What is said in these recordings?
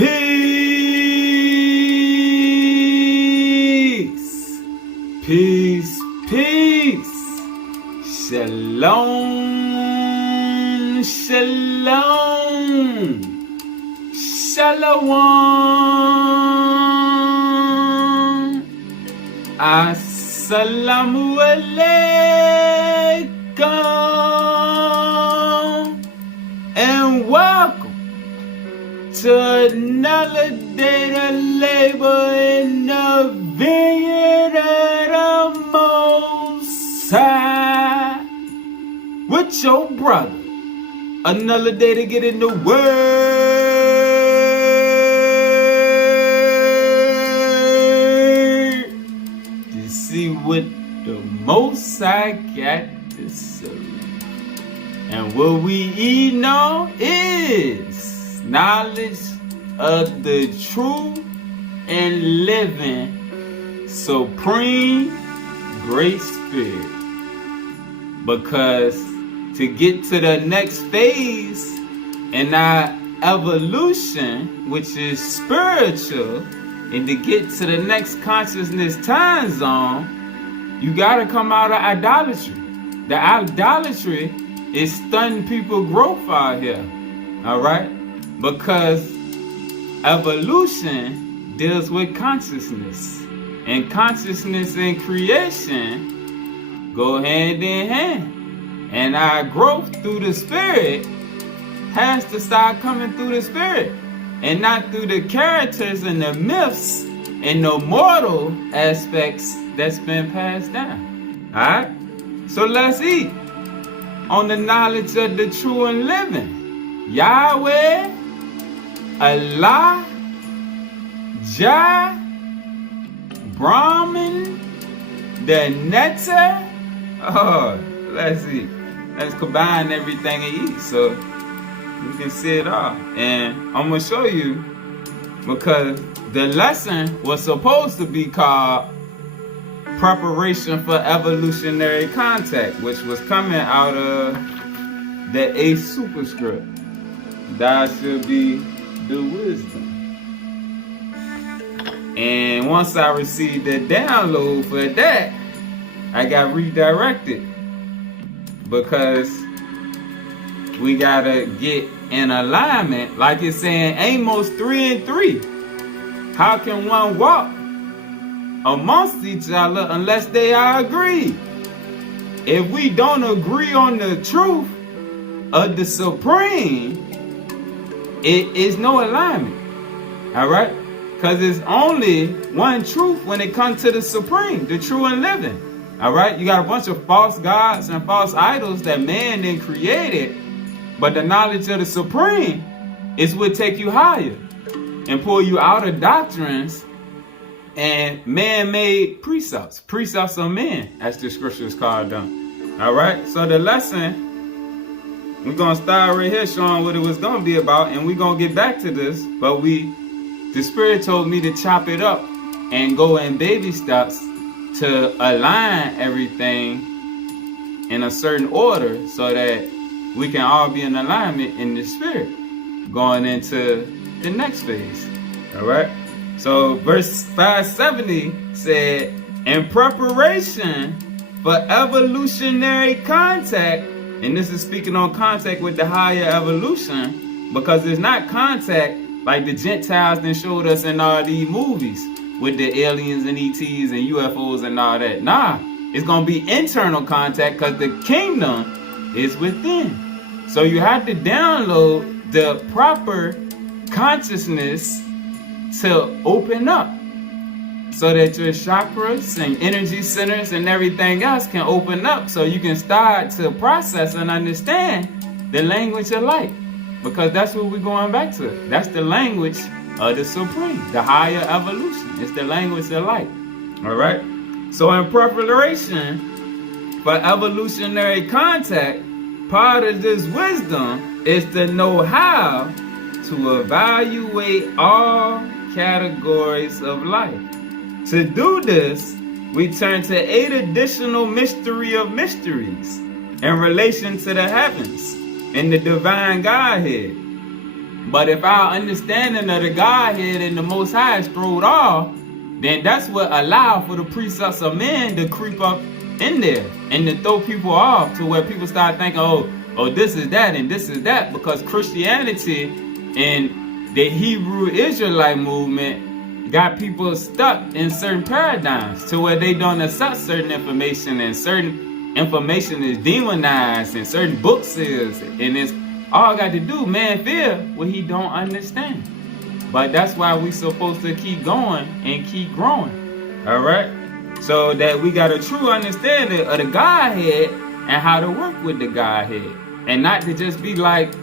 Peace. Peace. Peace. Shalom. Shalom. Shalom. Assalamu alaikum. And welcome to another day to labor in the vineyard of the Most High with your brother. Another day to get in the Word to see what the Most High got to say. And what we eat on is knowledge of the true and living supreme great spirit. Because to get to the next phase in our evolution, which is spiritual, and to get to the next consciousness time zone, you gotta come out of idolatry. The idolatry is stunting people's growth out here, all right? Because evolution deals with consciousness, and consciousness and creation go hand in hand. And our growth through the spirit has to start coming through the spirit, and not through the characters and the myths and the mortal aspects that's been passed down. All right? So let's eat on the knowledge of the true and living. Yahweh, Allah, Jah, Brahman, the Netta. Oh, let's eat. Let's combine everything and eat so you can see it all. And I'm going to show you, because the lesson was supposed to be called Preparation for Evolutionary Contact, which was coming out of the 8th superscript. That should be the wisdom. And once I received the download for that, I got redirected, because we gotta get in alignment, like it's saying Amos 3:3. How can one walk amongst each other unless they are agreed? If we don't agree on the truth of the supreme, it is no alignment. All right? Because it's only one truth when it comes to the supreme, the true and living. All right? You got a bunch of false gods and false idols that man then created, but the knowledge of the supreme is what take you higher and pull you out of doctrines and man-made precepts of men, as the scriptures call them. All right? So the lesson, we're going to start right here showing what it was going to be about, and we're going to get back to this, but the Spirit told me to chop it up and go in baby steps to align everything in a certain order so that we can all be in alignment in the Spirit going into the next phase. All right? So verse 570 said, in preparation for evolutionary contact, and this is speaking on contact with the higher evolution, because it's not contact like the Gentiles then showed us in all these movies with the aliens and ETs and UFOs and all that. Nah, it's going to be internal contact, because the kingdom is within. So you have to download the proper consciousness to open up, so that your chakras and energy centers and everything else can open up, so you can start to process and understand the language of light. Because that's what we're going back to. That's the language of the supreme, the higher evolution. It's the language of light. All right? So in preparation for evolutionary contact, part of this wisdom is to know how to evaluate all categories of life. To do this, we turn to 8 additional mystery of mysteries in relation to the heavens and the divine Godhead. But if our understanding of the Godhead and the Most High is thrown off, then that's what allowed for the precepts of men to creep up in there and to throw people off to where people start thinking, oh, this is that and this is that, because Christianity and the Hebrew Israelite movement got people stuck in certain paradigms to where they don't accept certain information, and certain information is demonized and certain books is, and it's all got to do, man feel what he don't understand. But that's why we supposed to keep going and keep growing. All right? So that we got a true understanding of the Godhead and how to work with the Godhead. And not to just be like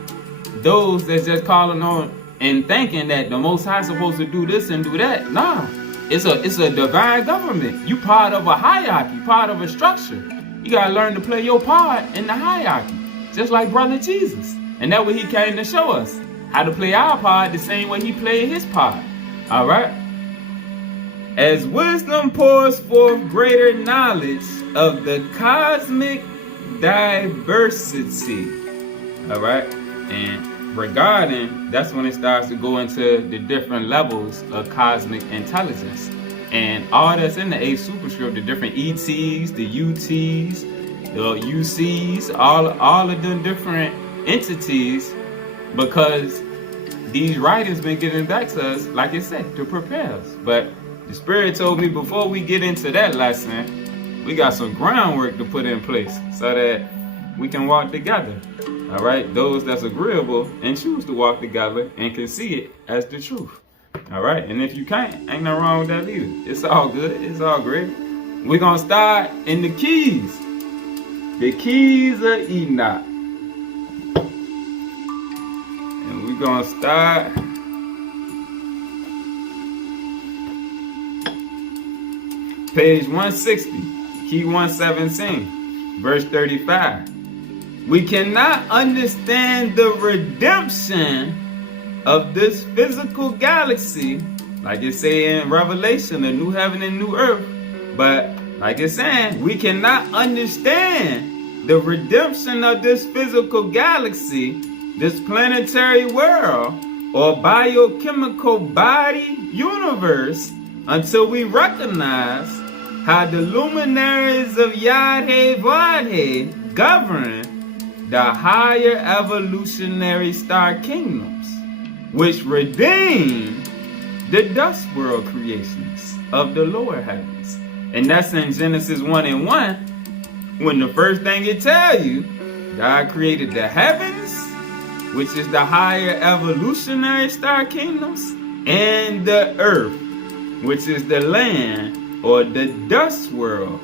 those that's just calling on and thinking that the Most High is supposed to do this and do that. Nah. It's a divine government. You part of a hierarchy, part of a structure. You gotta learn to play your part in the hierarchy. Just like Brother Jesus. And that's what he came to show us. How to play our part the same way he played his part. Alright? As wisdom pours forth greater knowledge of the cosmic diversity. Alright? And regarding, that's when it starts to go into the different levels of cosmic intelligence. And all that's in the 8th superscript, the different ETs, the UTs, the UCs, all of them different entities, because these writings been given back to us, like I said, to prepare us. But the Spirit told me before we get into that lesson, we got some groundwork to put in place so that we can walk together. All right, those that's agreeable and choose to walk together and can see it as the truth. All right, and if you can't, ain't nothing wrong with that either. It's all good. It's all great. We're gonna start in the keys. The keys of Enoch. We're gonna start page 160, key 117, verse 35. We cannot understand the redemption of this physical galaxy, like it say in Revelation, a new heaven and new earth. But like it's saying, we cannot understand the redemption of this physical galaxy, this planetary world, or biochemical body universe, until we recognize how the luminaries of Yad-He-Vad-He govern the higher evolutionary star kingdoms, which redeem the dust world creations of the lower heavens. And that's in Genesis 1 and 1, when the first thing it tells you, God created the heavens, which is the higher evolutionary star kingdoms, and the earth, which is the land or the dust world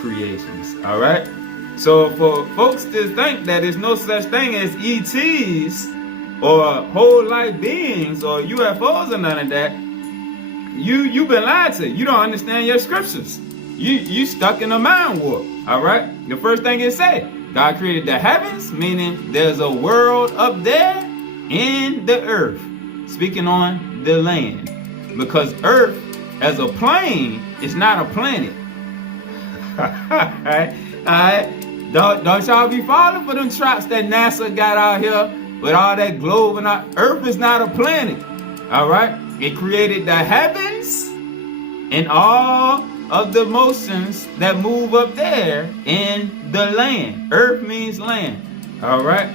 creations. All right? So for folks to think that there's no such thing as ETs or whole life beings or UFOs or none of that, you've been lied to. You don't understand your scriptures. You stuck in a mind warp. All right? The first thing it say, God created the heavens, meaning there's a world up there, and the earth, speaking on the land. Because earth as a plane is not a planet. Alright? Don't y'all be falling for them traps that NASA got out here with all that globe and all. Earth is not a planet. Alright? It created the heavens and all of the motions that move up there in the land. Earth means land. Alright?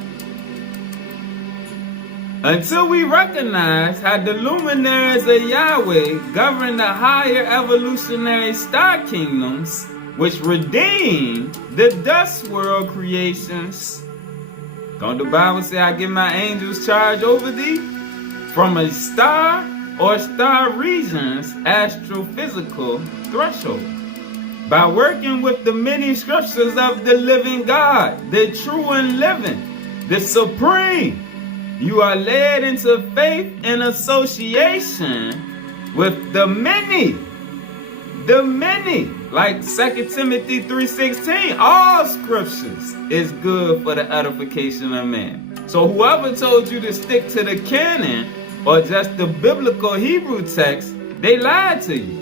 Until we recognize how the luminaries of Yahweh govern the higher evolutionary star kingdoms, which redeem the dust world creations. Don't the Bible say, I give my angels charge over thee? From a star or star region's astrophysical threshold. By working with the many scriptures of the living God, the true and living, the supreme, you are led into faith and association with the many, like 2 Timothy 3:16, all scriptures is good for the edification of man. So whoever told you to stick to the canon or just the biblical Hebrew text, they lied to you.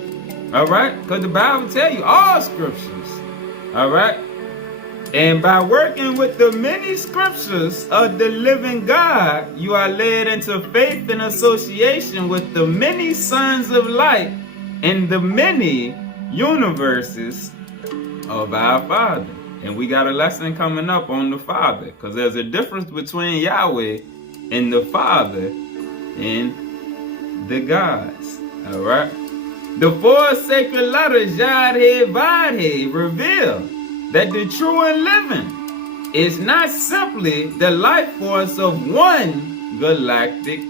All right? Because the Bible tell you all scriptures. All right? And by working with the many scriptures of the living God, you are led into faith and association with the many sons of light in the many universes of our Father. And we got a lesson coming up on the Father, because there's a difference between Yahweh and the Father and the gods. All right. The four sacred letters Yod-He, Vod-He reveal that the true and living is not simply the life force of one galactic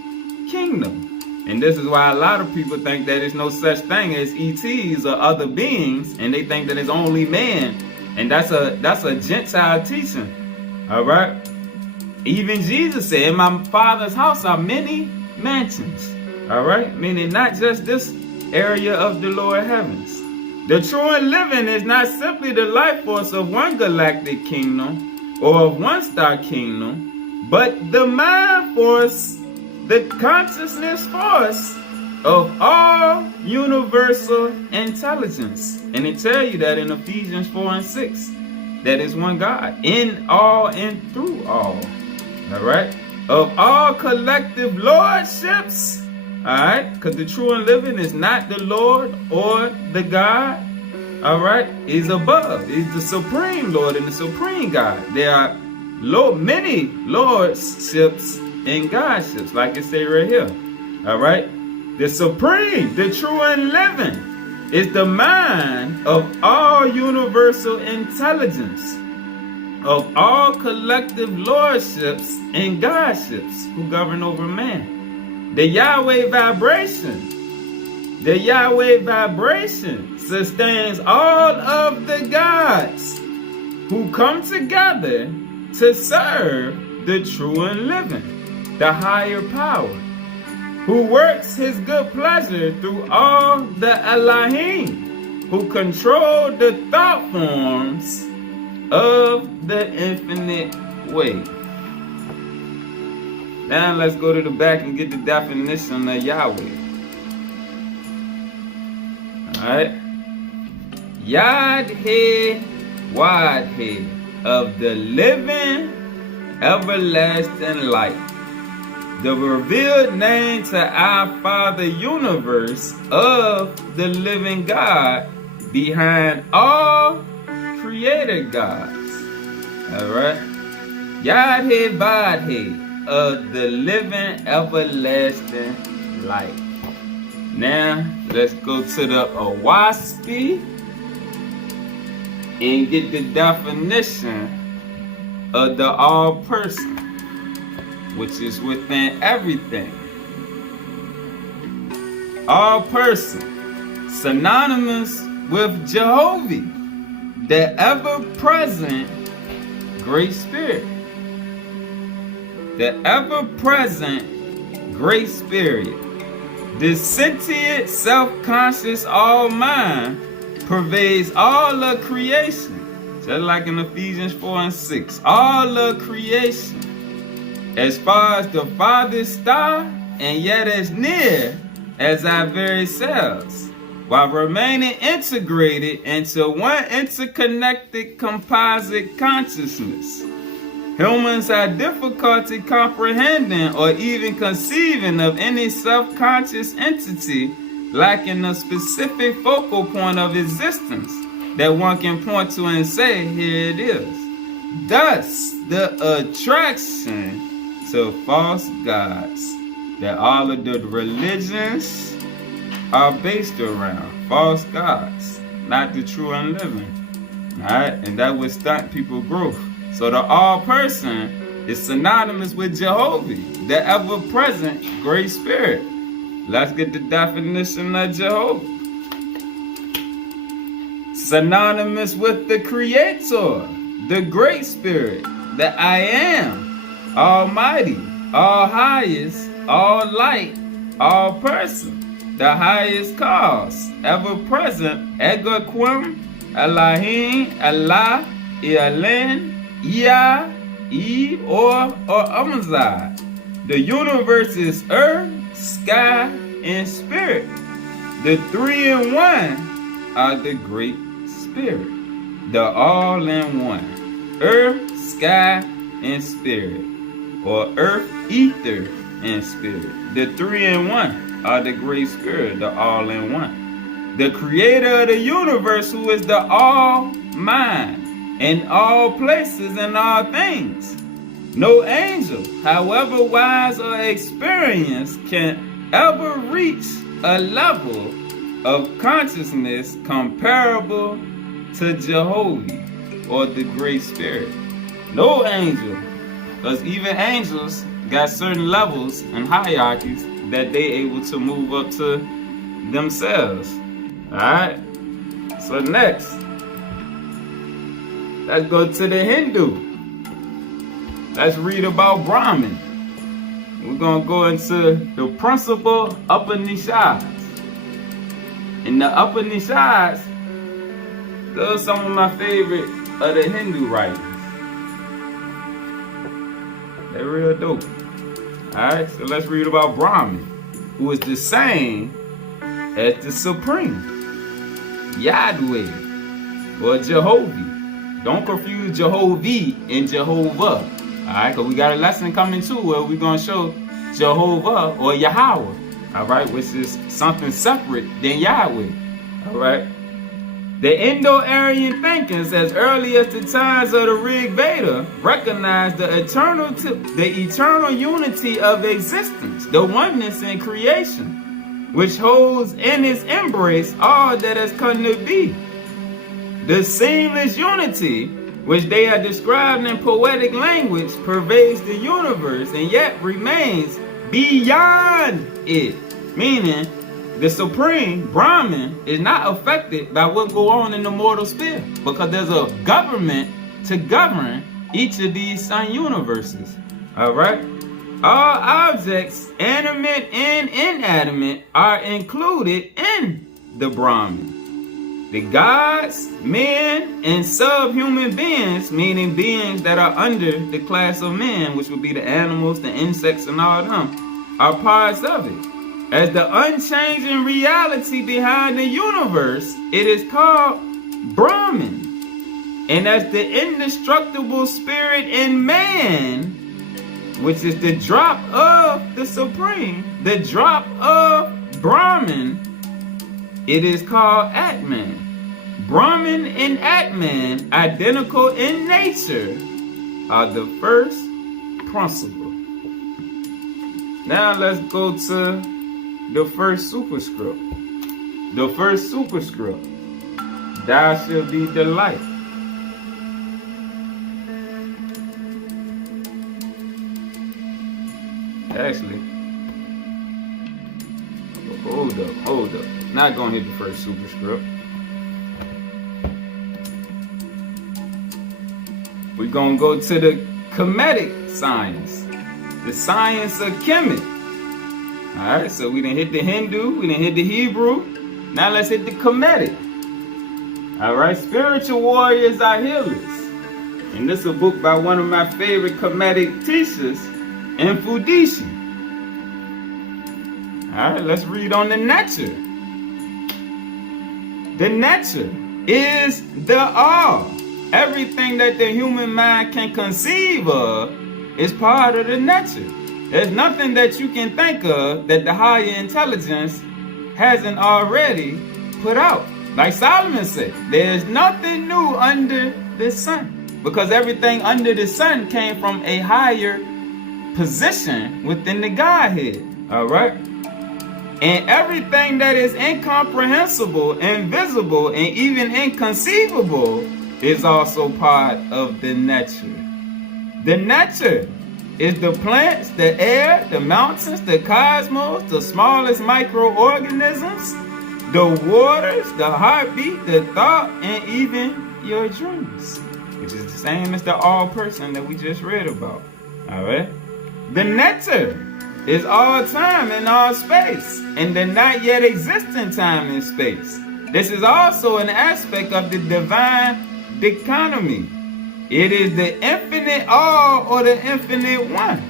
kingdom. And this is why a lot of people think that there's no such thing as ETs or other beings, and they think that it's only man. And that's a Gentile teaching. All right. Even Jesus said, in my Father's house are many mansions. All right. Meaning not just this area of the lower heavens. The true and living is not simply the life force of one galactic kingdom or of one star kingdom, but the mind force, the consciousness force of all universal intelligence. And it tells you that in Ephesians 4 and 6, that is one God, in all and through all. All right? Of all collective lordships. All right? Because the true and living is not the Lord or the God. All right? He's above. He's the supreme Lord and the supreme God. There are many lordships and godships, like it say right here. All right? The supreme, the true and living, is the mind of all universal intelligence, of all collective lordships and godships who govern over man. The Yahweh vibration sustains all of the gods who come together to serve the true and living, the higher power, who works his good pleasure through all the Elohim, who control the thought forms of the infinite way. Now let's go to the back and get the definition of Yahweh. Alright. Yod-He, Vod-He, of the living, everlasting light. The revealed name to our Father universe of the living God behind all creator gods. Alright. Yod-He, Vod-He, of the living everlasting light. Now let's go to the Awaspi and get the definition of the all person, which is within everything. All person, synonymous with Jehovah, the ever-present Great Spirit. The ever-present Great Spirit, the sentient, self-conscious all-mind, pervades all of creation, just like in Ephesians 4 and 6. All of creation, as far as the farthest star, and yet as near as our very selves, while remaining integrated into one interconnected composite consciousness. Humans have difficulty comprehending or even conceiving of any self-conscious entity lacking a specific focal point of existence that one can point to and say, here it is. Thus, the attraction to false gods that all of the religions are based around. False gods, not the true and living. Alright, and that would stunt people's growth. So the all person is synonymous with Jehovah, the ever-present Great Spirit. Let's get the definition of Jehovah. Synonymous with the Creator, the Great Spirit, the I Am, Almighty, All Highest, All Light, All Person, the highest cause, ever-present, Ego Quim, Elohim, Allah, Elan, Yah, Eve, or Amazon. The universe is earth, sky, and spirit. The three in one are the Great Spirit, the all in one. earth, sky, and spirit, or earth, ether, and spirit. The three in one are the great spirit, the all in one. The creator of the universe, who is the all mind, in all places and all things. No angel, however wise or experienced, can ever reach a level of consciousness comparable to Jehovah or the Great Spirit. No angel, because even angels got certain levels and hierarchies that they able to move up to themselves. Alright? So next, let's go to the Hindu. Let's read about Brahman. We're going to go into the principal Upanishads. In the Upanishads, those are some of my favorite of the Hindu writings. They're real dope. Alright, so let's read about Brahman, who is the same as the Supreme, Yahweh, or Jehovah. Don't confuse Jehovah and Jehovah. Alright, because we got a lesson coming too where we're going to show Jehovah or Yahweh. Alright, which is something separate than Yahweh. Alright. The Indo-Aryan thinkers, as early as the times of the Rig Veda, recognized the eternal unity of existence, the oneness in creation, which holds in its embrace all that has come to be. The seamless unity, which they are described in poetic language, pervades the universe and yet remains beyond it. Meaning, the Supreme, Brahman, is not affected by what go on in the mortal sphere, because there's a government to govern each of these sun universes. Alright? All objects, animate and inanimate, are included in the Brahman. The gods, men, and subhuman beings, meaning beings that are under the class of men, which would be the animals, the insects, and all of them, are parts of it. As the unchanging reality behind the universe, it is called Brahman. And as the indestructible spirit in man, which is the drop of the Supreme, the drop of Brahman, it is called Atman. Brahman and Atman, identical in nature, are the first principle. Now let's go to the first superscript. The first superscript. Thou shalt be the light. Actually, hold up. Not gonna hit the first superscript. We're gonna go to the Kmetic science. The science of Kemet. Alright, so we done hit the Hindu, we done hit the Hebrew. Now let's hit the Kmetic. Alright, spiritual warriors are healers. And this is a book by one of my favorite Kmetic teachers, Evolutionary. Alright, let's read on the nature. The nature is the all. Everything that the human mind can conceive of is part of the nature. There's nothing that you can think of that the higher intelligence hasn't already put out. Like Solomon said, there's nothing new under the sun, because everything under the sun came from a higher position within the Godhead. Alright? And everything that is incomprehensible, invisible, and even inconceivable is also part of the nature. The nature is the plants, the air, the mountains, the cosmos, the smallest microorganisms, the waters, the heartbeat, the thought, and even your dreams, which is the same as the all person that we just read about. Alright? The nature is all time and all space, and the not yet existent time and space. This is also an aspect of the divine dichotomy. It is the infinite all or the infinite one.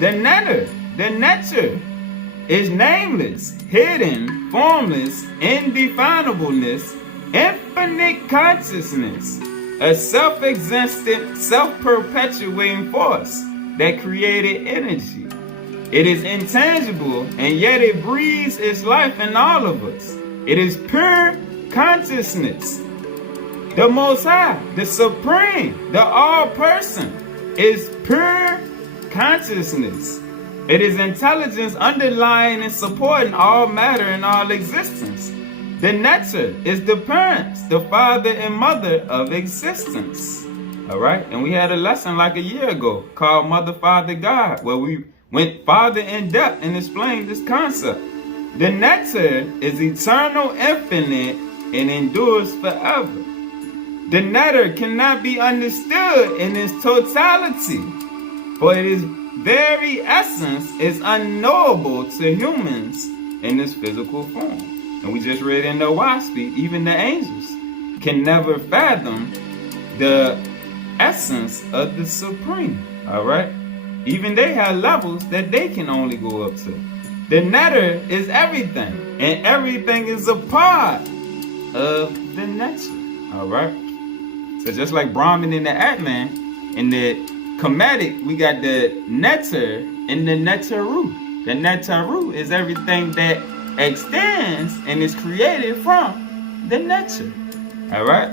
The nature is nameless, hidden, formless, indefinableness, infinite consciousness, a self-existent, self-perpetuating force that created energy. It is intangible, and yet it breathes its life in all of us. It is pure consciousness. The Most High, the Supreme, the All-Person, is pure consciousness. It is intelligence underlying and supporting all matter and all existence. The nature is the parents, the father and mother of existence. All right? And we had a lesson like a year ago called Mother, Father, God, where we went farther in depth and explained this concept. The nature is eternal, infinite, and endures forever. The nature cannot be understood in its totality, for its very essence is unknowable to humans in its physical form. And we just read in the WASP, even the angels can never fathom the essence of the Supreme. All right? Even they have levels that they can only go up to. The nature is everything, and everything is a part of the nature. All right? So just like Brahman and the Atman, in the Kmetic, we got the netter and the netaru. The netaru is everything that extends and is created from the nature. All right?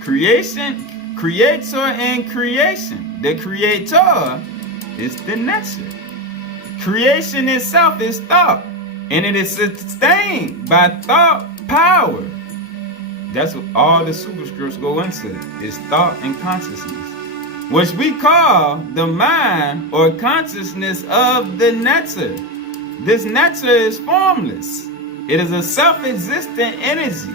Creation, creator, and creation. The creator is the nature. Creation itself is thought, and it is sustained by thought power. That's what all the superscripts go into, is thought and consciousness, which we call the mind or consciousness of the nature. This nature is formless. It is a self-existent energy,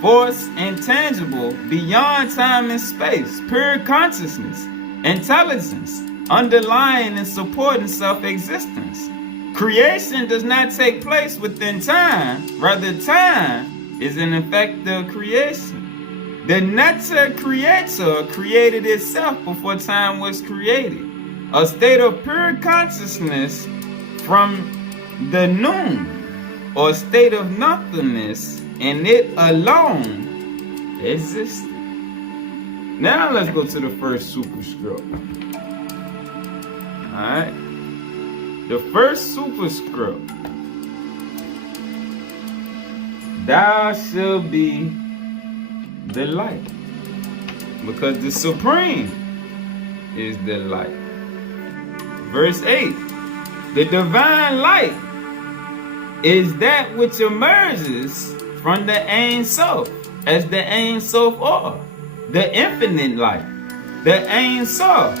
force, intangible, beyond time and space, pure consciousness, intelligence, underlying and supporting self-existence. Creation does not take place within time, rather time is an effect of creation. The nature creator created itself before time was created, a state of pure consciousness from the noon, or state of nothingness, and it alone existed. Now let's go to the first superscript. Alright? The first superscript. Thou shalt be the light. Because the Supreme is the light. Verse 8. The divine light is that which emerges from the Ein Sof, as the Ein Sof are, the infinite light. The Ein Sof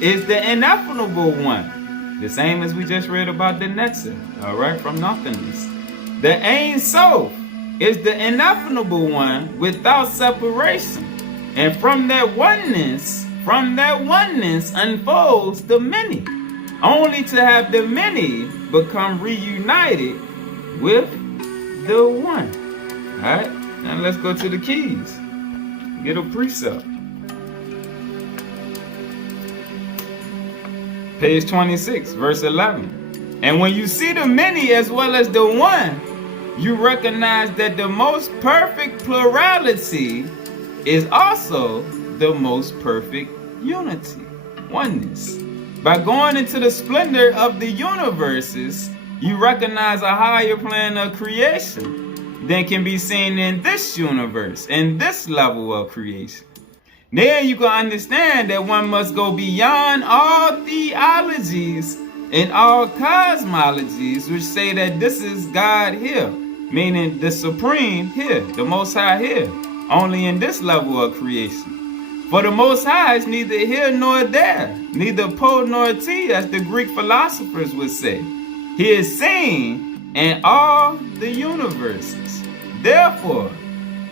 is the ineffable one, the same as we just read about the Netzer, all right, from nothingness. The Ein Sof is the ineffable one without separation, and from that oneness unfolds the many, only to have the many become reunited with the one. All right, now let's go to the keys. Get a precept. Page 26, verse 11. And when you see the many as well as the one, you recognize that the most perfect plurality is also the most perfect unity, oneness. By going into the splendor of the universes, you recognize a higher plan of creation than can be seen in this universe, in this level of creation. Then you can understand that one must go beyond all theologies and all cosmologies which say that this is God here, meaning the Supreme here, the Most High here, only in this level of creation. For the Most High is neither here nor there, neither po nor ti, as the Greek philosophers would say. He is seen in all the universes. Therefore,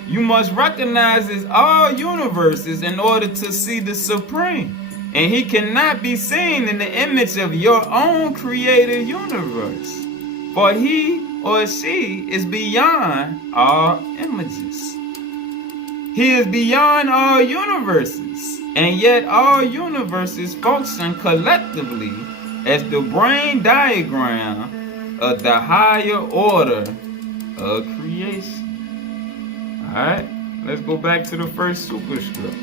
you must recognize his all universes in order to see the Supreme. And he cannot be seen in the image of your own created universe. For he or she is beyond all images. He is beyond all universes. And yet all universes function collectively as the brain diagram of the higher order of creation. Alright, Let's go back to the first superscript.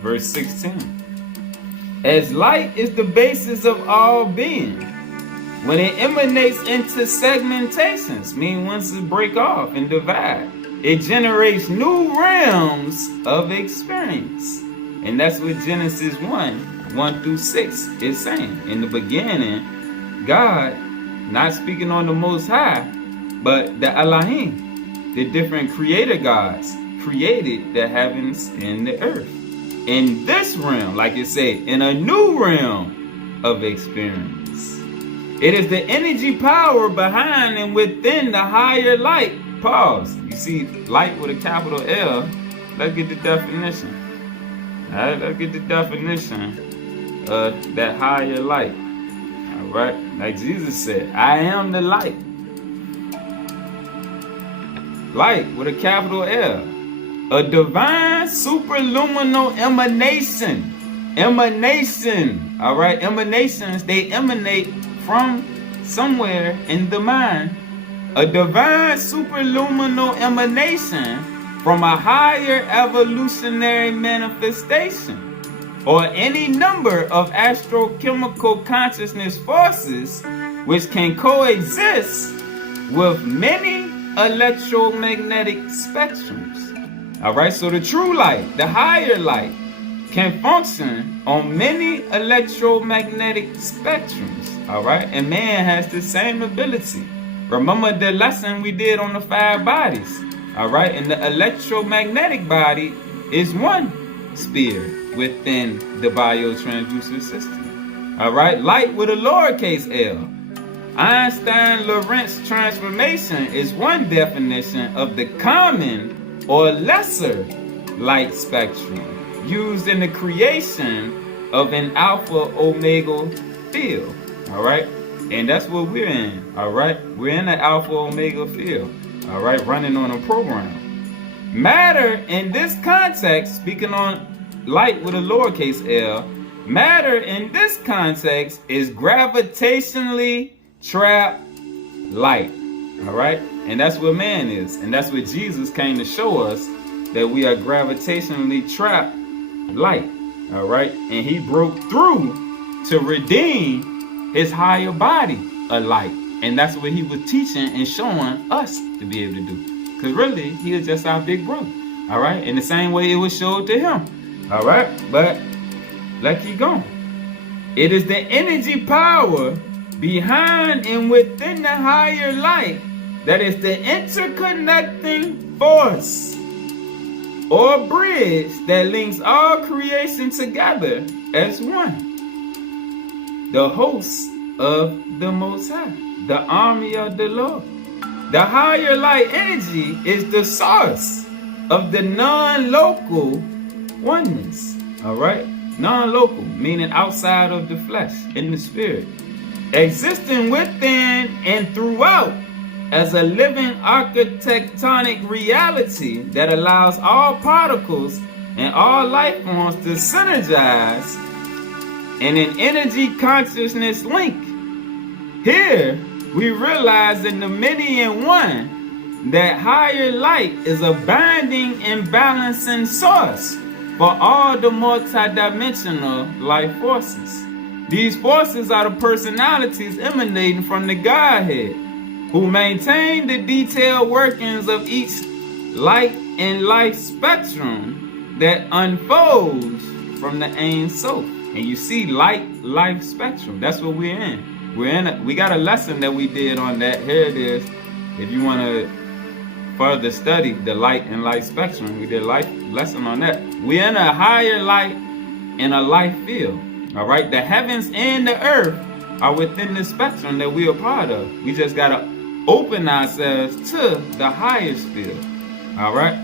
Verse 16. As light is the basis of all being, when it emanates into segmentations, meaning once it break off and divide, it generates new realms of experience. And that's what Genesis 1 through 6 is saying. In the beginning, God, not speaking on the Most High, but the Elohim, the different creator gods, created the heavens and the earth. In this realm, like it said, in a new realm of experience. It is the energy power behind and within the higher light. Pause. You see light with a capital L. Let's get the definition. Alright, let's get the definition of that higher light. Alright, like Jesus said, I am the light. Light with a capital L. A divine superluminal emanation. Emanation. Alright, emanations, they emanate from somewhere in the mind. A divine superluminal emanation from a higher evolutionary manifestation, or any number of astrochemical consciousness forces which can coexist with many electromagnetic spectrums. Alright, so the true light, the higher light, can function on many electromagnetic spectrums. Alright, and man has the same ability. Remember the lesson we did on the 5 bodies. Alright, and the electromagnetic body is one sphere within the biotransducer system. Alright, light with a lowercase l. Einstein-Lorentz transformation is one definition of the common or lesser light spectrum used in the creation of an alpha-omega field. Alright, and that's what we're in. Alright, we're in the alpha-omega field. Alright, running on a program. Matter in this context, speaking on light with a lowercase l, matter in this context is gravitationally trapped light. Alright, and that's what man is. And that's what Jesus came to show us, that we are gravitationally trapped light. Alright, and he broke through to redeem his higher body of light. And that's what he was teaching and showing us to be able to do. Because really, he is just our big brother. Alright? In the same way it was showed to him. Alright? But let's keep going. It is the energy power behind and within the higher light that is the interconnecting force or bridge that links all creation together as one. The host of the Most High, the army of the Lord. The higher light energy is the source of the non-local oneness. Alright? Non-local, meaning outside of the flesh, in the spirit. Existing within and throughout as a living architectonic reality that allows all particles and all life forms to synergize in an energy consciousness link. Here, we realize in the many in one that higher light is a binding and balancing source for all the multidimensional life forces. These forces are the personalities emanating from the Godhead, who maintain the detailed workings of each light and life spectrum that unfolds from the Ein Sof. And you see light, life spectrum. That's what we're in. We got a lesson that we did on that. Here it is. If you want to further study the light and life spectrum, we did a lesson on that. We're in a higher light in a life field. All right, the heavens and the earth are within the spectrum that we are part of. We just got to open ourselves to the highest field. All right,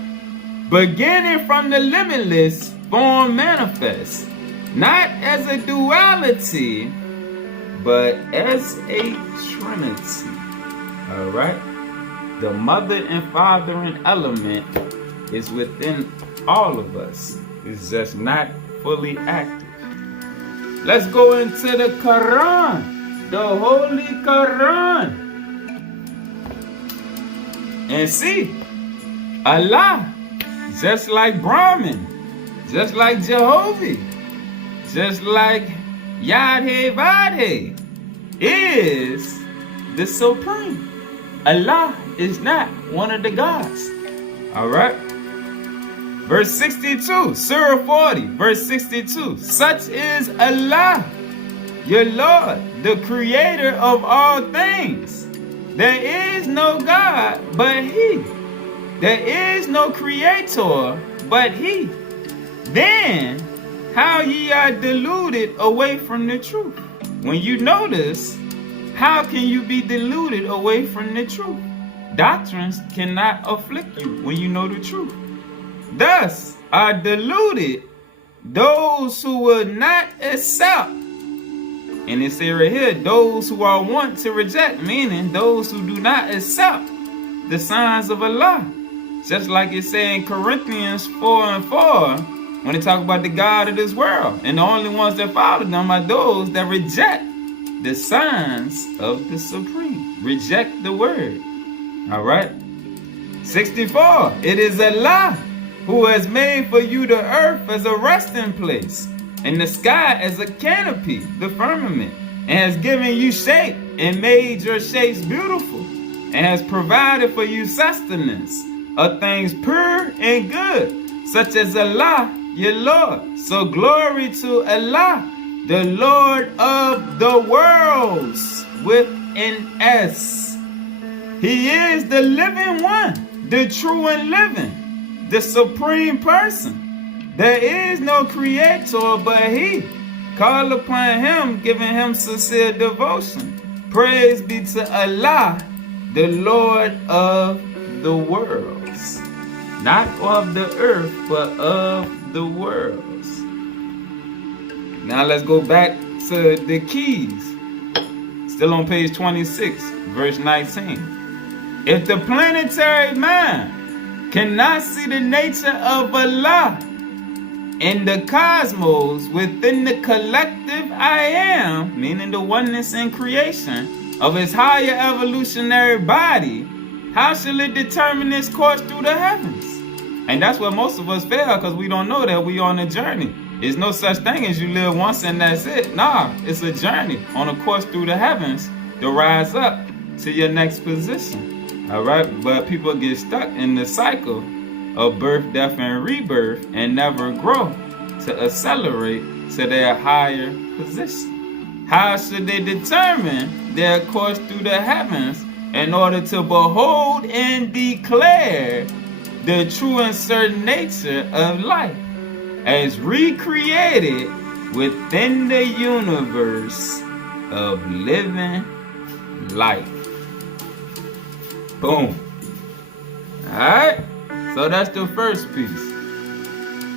beginning from the limitless form manifest, not as a duality, but as a trinity. All right, the mother and fathering element is within all of us. It's just not fully active. Let's go into the Quran, the Holy Quran. and see. Allah, just like Brahman, just like Jehovah, just like Yad-He-Vad-He, is the supreme. Allah is not one of the gods. Alright? Verse 62, Surah 40, verse 62. Such is Allah, your Lord, the creator of all things. There is no God but He. There is no creator but He. Then, how ye are deluded away from the truth. When you notice, how can you be deluded away from the truth? Doctrines cannot afflict you when you know the truth. Thus are deluded those who will not accept. And it says right here, those who are want to reject, meaning those who do not accept the signs of Allah. Just like it said in Corinthians 4:4, when they talk about the God of this world. And the only ones that follow them are those that reject the signs of the Supreme. Reject the word. Alright? 64. It is Allah who has made for you the earth as a resting place, and the sky as a canopy, the firmament, and has given you shape and made your shapes beautiful, and has provided for you sustenance of things pure and good, such as Allah, your Lord. So glory to Allah, the Lord of the worlds, with an S. He is the living one, the true and living, the supreme person. There is no creator but He. Call upon Him, giving Him sincere devotion. Praise be to Allah, the Lord of the worlds. Not of the earth, but of the worlds. Now let's go back to the keys. Still on page 26, verse 19. If the planetary mind cannot see the nature of Allah in the cosmos within the collective I am, meaning the oneness in creation of its higher evolutionary body, how shall it determine its course through the heavens? And that's where most of us fail, because we don't know that we on a journey. There's no such thing as you live once and that's it. Nah, it's a journey on a course through the heavens to rise up to your next position. Alright, but people get stuck in the cycle of birth, death, and rebirth and never grow to accelerate to their higher position. How should they determine their course through the heavens in order to behold and declare the true and certain nature of life as recreated within the universe of living life? Boom. Alright, so that's the first piece.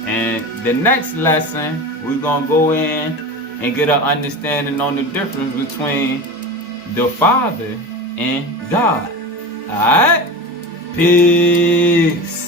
And the next lesson, we're going to go in and get an understanding on the difference between the Father and God. Alright? Peace.